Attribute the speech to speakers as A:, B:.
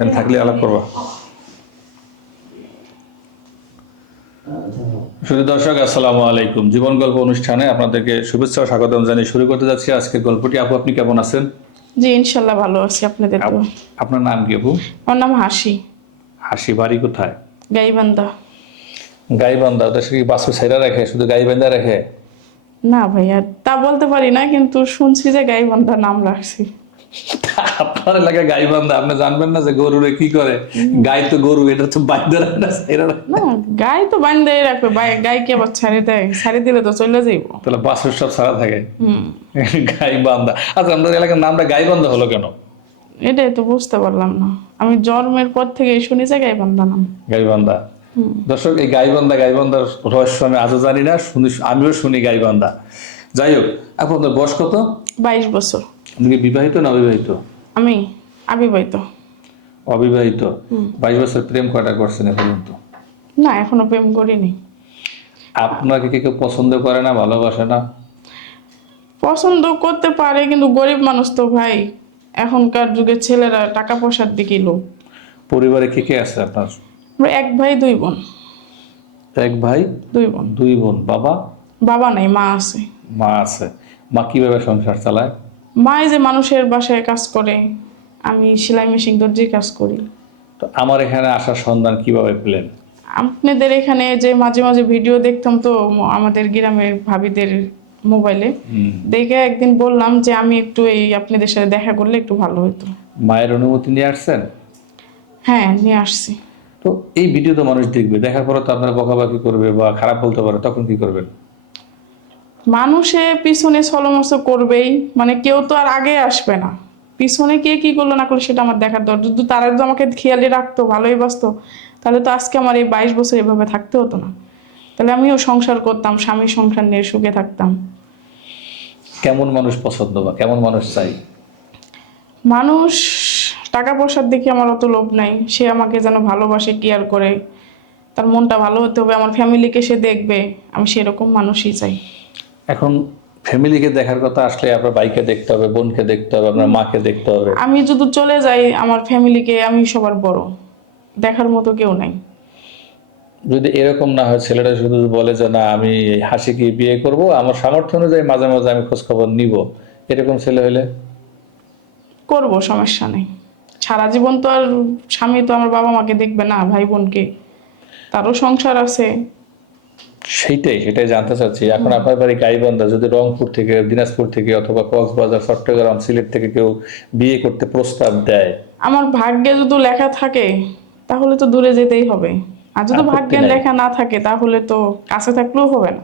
A: এখানে থাকলে আলাপ করবা। শুধু দর্শক আসসালামু আলাইকুম। জীবন গল্প অনুষ্ঠানে আপনাদেরকে শুভেচ্ছা ও স্বাগতম জানিয়ে শুরু করতে যাচ্ছি। আজকের গল্পটি আপু আপনি কেমন আছেন?
B: জি ইনশাল্লাহ ভালো আছি আপনাদের
A: আপনার নাম কি আপু?
B: আমার নাম হাসি।
A: হাসি বাড়ি কোথায়?
B: গাইবান্ধা।
A: গাইবান্ধা ওদের কি বাসু সাইডা রাখে শুধু গাইবান্ধা রাখে?
B: না ভাইয়া তা বলতে পারি না কিন্তু শুনছি যে গাইবান্ধা নাম রাখছি।
A: আপনার এলাকায় গাইবান্ধা আপনি জানবেন না যে গরুরে কি করে। গাই তো গরু এটা তো রাখে না সাইডা
B: না গাই তো বান্ধে রাখবে বাই- গাইকে আবার ছাড়ে দেয়? ছাড়ে দিলে তো চলে যাইব।
A: তাহলে বাসুর সব সারা থাকে।
B: হুম।
A: গাইবান্ধা আচ্ছা আপনাদের এলাকার নামটা গাইবান্ধা হলো কেন?
B: এটাই তো বুঝতে পারলাম না। আমি জন্মের পর থেকে শুনি যে গাইবান্ধা নাম।
A: গাইবান্ধা
B: হুম।
A: দর্শক এই গাইবান্ধা গাইবান্ধার রহস্য আমি আজও জানি না শুনি আমিও শুনি গাইবান্ধা যাই হোক এখন বয়স কত?
B: বাইশ বছর।
A: কি বিবাহিত না অবিবাহিত?
B: আমি আবিবাহিত
A: অবিবাহিত। বাইশ বছর প্রেম কয়টা করছেন এ পর্যন্ত?
B: না এখনও প্রেম করিনি।
A: আপনাকে কি কেউ পছন্দ করে না ভালোবাসে না?
B: পছন্দ করতে পারে কিন্তু গরিব মানুষ তো ভাই। এখনকার যুগের ছেলেরা টাকা পয়সার দিকে লোক
A: পরিবারে কে কে আছে আপনার?
B: এক ভাই দুই বোন।
A: এক ভাই?
B: দুই বোন।
A: দুই বোন। বাবা?
B: বাবা নাই মা আছে।
A: মা আছে। মা কীভাবে সংসার চালায়?
B: মাই যে মানুষের বাসায় কাজ করে আমি সেলাই মেশিন দর্জির কাজ করি।
A: তো আমার এখানে আসার সন্ধান কীভাবে পেলেন?
B: আপনাদের এখানে যে মাঝে মাঝে ভিডিও দেখতাম তো আমাদের গ্রামের ভাবিদের মোবাইলে দেখে একদিন বললাম যে আমি একটু এই আপনাদের সাথে দেখা করলে একটু ভালো হতো
A: মায়ের অনুমতি নিয়ে আসছেন?
B: হ্যাঁ নিয়ে আসছি।
A: তো এই ভিডিও তো মানুষ দেখবে দেখার পরে তো আপনারা বকাবাকি করবে বা খারাপ বলতে পারে তখন কি করবেন?
B: মানুষে পিছনে ছলমস করবেই মানে কেউ তো আর আগে আসবে না। পিছনে কে কি করল না করল সেটা আমার দেখার দরকার। যদি তারা যদি আমাকে খেয়ালে রাখতো ভালোই বাসতো তাহলে তো আজকে আমার এই বাইশ বছর এভাবে থাকতে হতো না। তাহলে আমিও সংসার করতাম স্বামী সংসার নিয়ে সুখে থাকতাম।
A: কেমন মানুষ পছন্দ বা কেমন মানুষ চাই?
B: মানুষ টাকা পয়সার দিকে আমার অত লোভ নাই। সে আমাকে যেন ভালোবাসে কেয়ার করে। তার মনটা ভালো হতে হবে আমার ফ্যামিলিকে সে দেখবে। আমি সেরকম মানুষই চাই।
A: এখন ফ্যামিলিকে দেখার কথা আসলে আপনার বাইকে দেখতে হবে বোনকে দেখতে হবে আপনার মাকে দেখতে হবে।
B: আমি যদি চলে যাই আমার ফ্যামিলিকে আমি সবার বড়। দেখার মতো কেউ নাই।
A: যদি এরকম না হয় ছেলেটা শুধু বলে যে না আমি এই হাসিকে বিয়ে করব? আমার সামর্থ্য অনুযায়ী মাঝে মাঝে আমি খোঁজ খবর নিব। এরকম ছেলে হলে?
B: করব সমস্যা নেই। সারা জীবন তো আর স্বামী তো আমার বাবা মাকে দেখবে না ভাই বোনকে তারও সংসার আছে।
A: সেইটাই সেটাই জানতে চাচ্ছি। এখন আপনার বাড়ি গাইবান্ধা যদি রংপুর থেকে দিনাজপুর থেকে অথবা কক্সবাজার চট্টগ্রাম সিলেট থেকে কেউ বিয়ে করতে প্রস্তাব দেয়?
B: আমার ভাগ্যে যদি লেখা থাকে তাহলে তো দূরে যেতেই হবে। আর যদি ভাগ্যে লেখা না থাকে তাহলে তো কাছে থাকলেও হবে না।